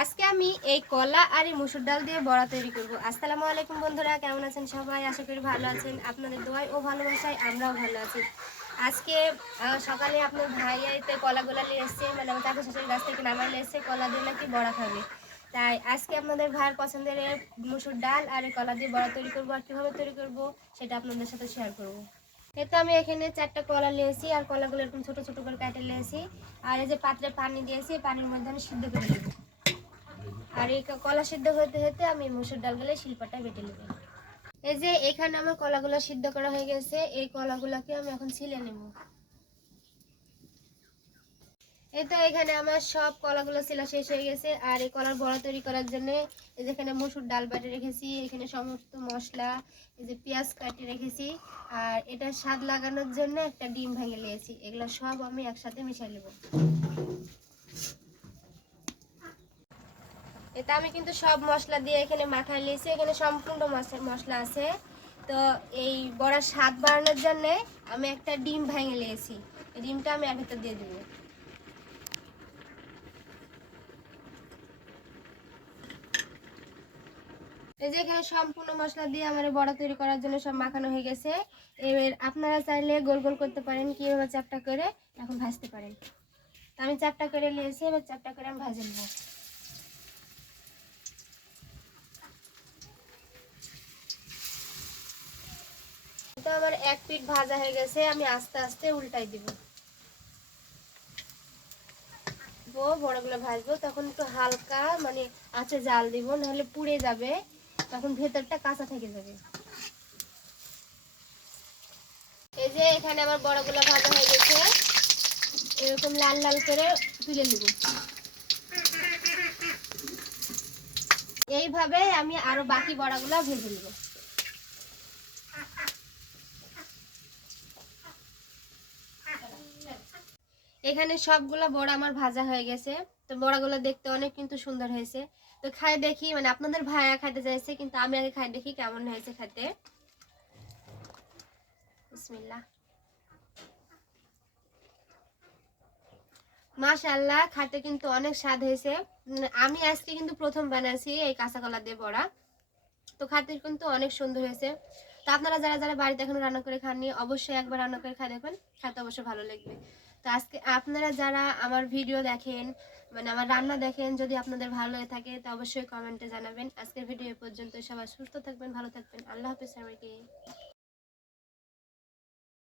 আজকে আমি এই কলা আর এই মসুর ডাল দিয়ে বড়া তৈরি করব। আসসালামু আলাইকুম বন্ধুরা, কেমন আছেন সবাই? আশা করি ভালো আছেন। আপনাদের দোয়ায় ও ভালোবাসায় আমরাও ভালো আছি। আজকে সকালে আপনার ভাইয়াতে কলাগুলা নিয়ে এসছে, মানে আমার চাচা শাশুড়ির গাছ থেকে নামাই নিয়ে এসছে, কলা দিয়ে নাকি বড়া খাবে। তাই আজকে আপনাদের ভাইয়ের পছন্দের মসুর ডাল আর এই কলা দিয়ে বড়া তৈরি করবো। আর কীভাবে তৈরি করব সেটা আপনাদের সাথে শেয়ার করব। এতে আমি এখানে 4টা কলা নিয়েছি, আর কলাগুলো এরকম ছোটো ছোটো করে কেটে নিয়েছি। আর এই যে পাত্রে পানি দিয়েছি, পানির মধ্যে আমি সিদ্ধ করে দেবো। আর এই কলা সিদ্ধ হতে হতে আমি মসুর ডালগুলো শিলপাটায় বেটে নেব। এই যে এখানে আমার কলাগুলো সিদ্ধ করা হয়ে গেছে, এই কলাগুলোকে আমি এখন ছিলে নেব। এই তো এখানে আমার সব কলাগুলো ছিলা শেষ হয়ে গেছে। আর এই কলার বড়া তৈরি করার জন্য এই যেখানে মসুর ডাল বেটে রেখেছি, এখানে সমস্ত মশলা, এই যে পেঁয়াজ কাটে রেখেছি, আর এটা স্বাদ লাগানোর জন্য একটা ডিম ভেঙে নিয়েছি। এগুলো সব আমি একসাথে মিশিয়ে নেব। এটা আমি কিন্তু সব মশলা দিয়ে এখানে মাখায় নিয়েছি, এখানে সম্পূর্ণ মশলা আছে। তো এই বড়ার স্বাদ বাড়ানোর জন্য আমি একটা ডিম ভেঙে নিয়েছি, এই ডিমটা আমি এর ভেতর দিয়ে দেবো। এই যে এখানে সম্পূর্ণ মশলা দিয়ে আমার বড়া তৈরি করার জন্য সব মাখানো হয়ে গেছে। এবার আপনারা চাইলে গোল গোল করতে পারেন, কিভাবে চ্যাপটা করে এখন ভাজতে পারেন। আমি চ্যাপটা করে নিয়েছি, এবার চ্যাপটা করে আমি ভাজে নেব। তো আমার এক পিঠ ভাজা হয়ে গেছে, আমি আস্তে আস্তে উল্টাই দিব। বড়গুলো ভাজবো তখন একটু হালকা মানে আঁচে জাল দিব, নাহলে পুড়ে যাবে, তখন ভেতরটা কাঁচা থেকে যাবে। এই যে এখানে আমার বড়গুলো ভাজা হয়ে গেছে, এরকম লাল লাল করে তুলে নেব। এইভাবে আমি আরো বাকি বড়াগুলো ভেজে নেব। এখানে সবগুলো বড়া আমার ভাজা হয়ে গেছে। তো বড়াগুলো দেখতে অনেক কিন্তু সুন্দর হয়েছে। তো খাই দেখি, মানে আপনাদের ভাইয়া খাইতে চাইছে, কিন্তু আমি আগে খাই দেখি কেমন হয়েছে খেতে। বিসমিল্লাহ। মাশাআল্লাহ, খেতে কিন্তু অনেক স্বাদ হয়েছে। আমি আজকে কিন্তু প্রথম বানাইছি এই কাঁচা কলা দিয়ে বড়া। তো খেতে কিন্তু অনেক সুন্দর হয়েছে। তো আপনারা যারা যারা বাড়িতে এখনো রান্না করে খাননি, অবশ্যই একবার রান্না করে খাই দেখবেন, খেতে অবশ্যই ভালো লাগবে। তো আজকে আপনারা যারা আমার ভিডিও দেখেন, মানে আমার রান্না দেখেন, যদি আপনাদের ভালো লাগে থাকে তো অবশ্যই কমেন্টে জানাবেন। আজকের ভিডিও পর্যন্ত, সবাই সুস্থ থাকবেন, ভালো থাকবেন। আল্লাহ হাফেজ সবাইকে।